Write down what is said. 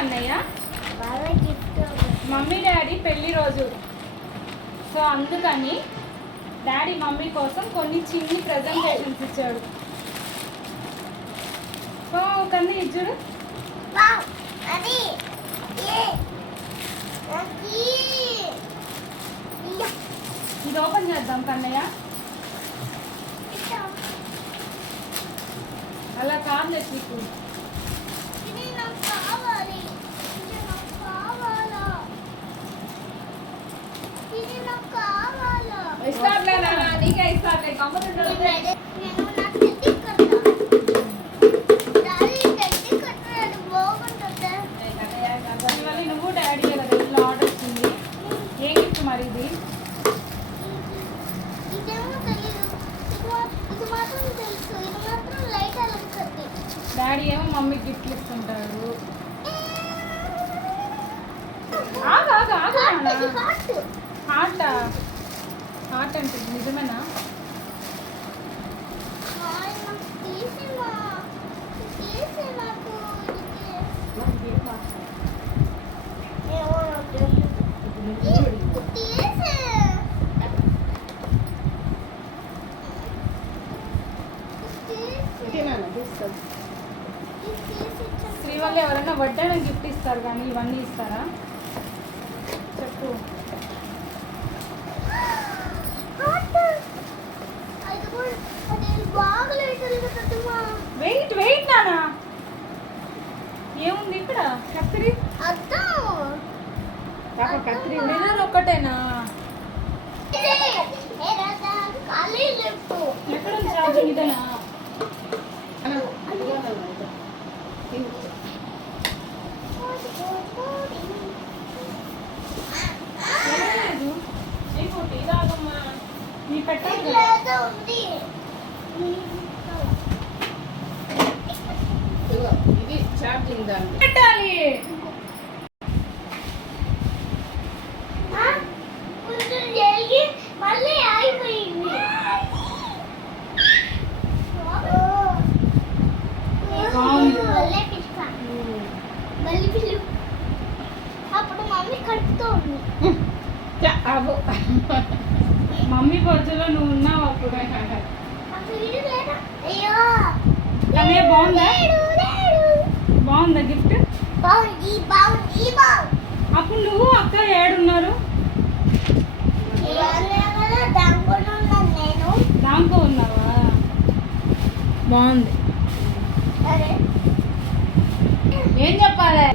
Kannayya mummy daddy పెళ్లి రోజు. So అందుకని డాడీ మమ్మీ కోసం కొన్ని చిన్ని ప్రజెంటేషన్స్ ఇచ్చాడు. సో కన్నయ్య ఇచ్చాడు. ఇది ఓపెన్ చేద్దాం కన్నయ్య. అలా కాదు నీకు ఇస్తాట్లేనా? నీకే ఇస్తాట్లే గమ్మతుంటాడు. నువ్వు డాడీ కదా ఇంట్లో ఆర్డర్ వచ్చింది. ఏం గిఫ్ట్ మరి ఇది? డాడీ ఏమో మమ్మీకి గిఫ్ట్లు ఇస్తుంటాడు. హార్ట్ హార్ట్ అంటే నిజమేనా? శ్రీ వాళ్ళు ఎవరైనా వడ్డాన గిఫ్ట్ ఇస్తారు కానీ ఇవన్నీ ఇస్తారా చెప్పు. వెయిట్ వెయిట్ నానా ఏముంది ఇక్కడ? కత్తిరి కత్తిరి మిర్రర్ ఒక్కటేనా? ఎక్కడ ఛార్జింగ్ ఇదేనా? నీ పెట్టాలి ఇది ఛార్జింగ్ దాన్ని పెట్టాలి. మళ్ళీ అయిపోయింది. అప్పుడు మమ్మీ కడుపుతూ ఉంది. మమ్మీ బొజ్జలో నువ్వు ఉన్నావు అప్పుడు. అయ్యో బాగుందా? బాగుందా గిఫ్ట్? అప్పుడు నువ్వు అక్క ఏడున్నారు? దాంట్లో ఉన్నావా? బాగుంది. ఏం చెప్పాలి?